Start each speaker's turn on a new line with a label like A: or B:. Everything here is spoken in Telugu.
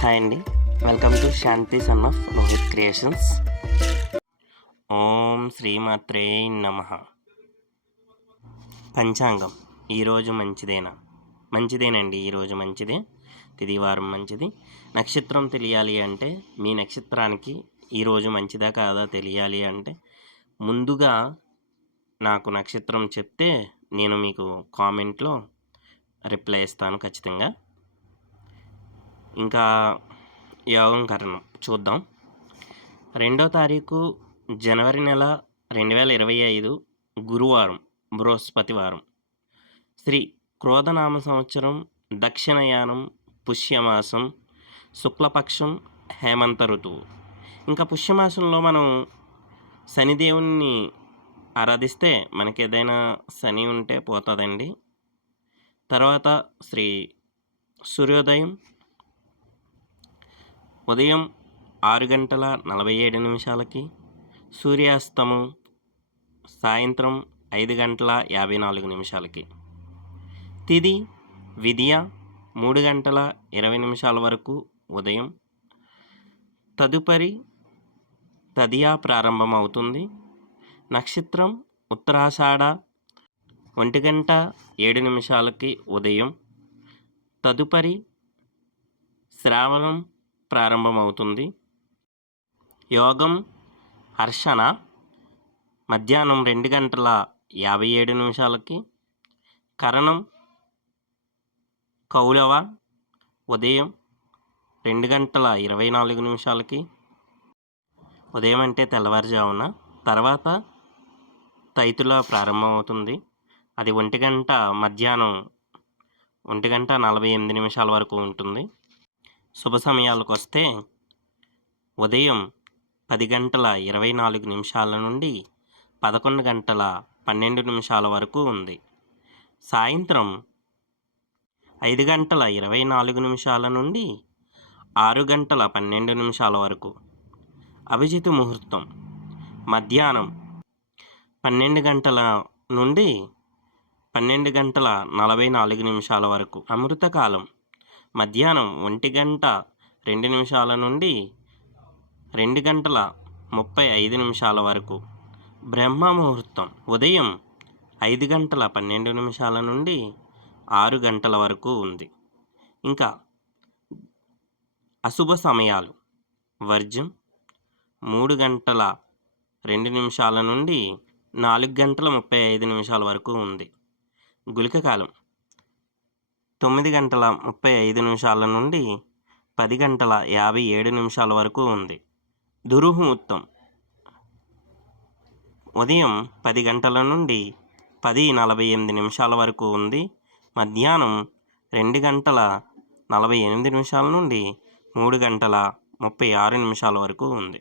A: హాయ్ అండి. Welcome to Shanti son of Rohit creations ఓం శ్రీమాత్రే నమ. పంచాంగం. ఈరోజు మంచిదేనా? మంచిదేనండి ఈరోజు మంచిదే. తిదివారం మంచిది. నక్షత్రం తెలియాలి అంటే మీ నక్షత్రానికి ఈరోజు మంచిదా కాదా తెలియాలి అంటే ముందుగా నాకు నక్షత్రం చెప్తే నేను మీకు కామెంట్లో రిప్లై ఇస్తాను ఖచ్చితంగా. ఇంకా యోగం కరణం చూద్దాం. రెండో తారీఖు జనవరి నెల రెండు వేల ఇరవై ఐదు గురువారం బృహస్పతివారం. శ్రీ క్రోధనామ సంవత్సరం దక్షిణయానం పుష్యమాసం శుక్లపక్షం హేమంత ఋతువు. ఇంకా పుష్యమాసంలో మనం శనిదేవుణ్ణి ఆరాధిస్తే మనకి ఏదైనా శని ఉంటే పోతుందండి. తర్వాత శ్రీ సూర్యోదయం ఉదయం ఆరు గంటల నలభై ఏడు నిమిషాలకి సూర్యాస్తమం సాయంత్రం ఐదు గంటల యాభై నాలుగు నిమిషాలకి. తిది విద్య మూడు గంటల ఇరవై నిమిషాల వరకు ఉదయం. తదుపరి తదియా ప్రారంభం అవుతుంది నక్షత్రం ఉత్తరాషాఢ ఒంటి గంట ఏడు నిమిషాలకి ఉదయం. తదుపరి శ్రావణం ప్రారంభమవుతుంది. యోగం హర్షణ మధ్యాహ్నం రెండు గంటల యాభై ఏడు నిమిషాలకి కరణం కౌలవ ఉదయం రెండు గంటల ఇరవై నాలుగు నిమిషాలకి ఉదయం అంటే తెల్లవారుజామున తర్వాత తైతుల ప్రారంభమవుతుంది. అది ఒంటి గంట మధ్యాహ్నం ఒంటి గంట నలభై ఎనిమిది నిమిషాల వరకు ఉంటుంది. శుభ సమయాలకు వస్తే ఉదయం పది గంటల ఇరవై నాలుగు నిమిషాల నుండి పదకొండు గంటల పన్నెండు నిమిషాల వరకు ఉంది. సాయంత్రం ఐదు గంటల ఇరవై నాలుగు నిమిషాల నుండి ఆరు గంటల పన్నెండు నిమిషాల వరకు. అభిజిత్ ముహూర్తం మధ్యాహ్నం పన్నెండు గంటల నుండి పన్నెండు గంటల నలభై నాలుగు నిమిషాల వరకు. అమృతకాలం మధ్యాహ్నం ఒంటి గంట రెండు నిమిషాల నుండి రెండు గంటల ముప్పై ఐదు నిమిషాల వరకు బ్రహ్మ ముహూర్తం ఉదయం ఐదు గంటల పన్నెండు నిమిషాల నుండి ఆరు గంటల వరకు ఉంది. ఇంకా అశుభ సమయాలు. వర్జం మూడు గంటల రెండు నిమిషాల నుండి నాలుగు గంటల ముప్పై ఐదు నిమిషాల వరకు ఉంది. గుళిక కాలం తొమ్మిది గంటల ముప్పై ఐదు నిమిషాల నుండి పది గంటల యాభై ఏడు నిమిషాల వరకు ఉంది. దుర్ముహూర్తం ఉదయం పది గంటల నుండి పది నలభై ఎనిమిది నిమిషాల వరకు ఉంది. మధ్యాహ్నం రెండు గంటల నలభై ఎనిమిది నిమిషాల నుండి మూడు గంటల ముప్పై ఆరు నిమిషాల వరకు ఉంది.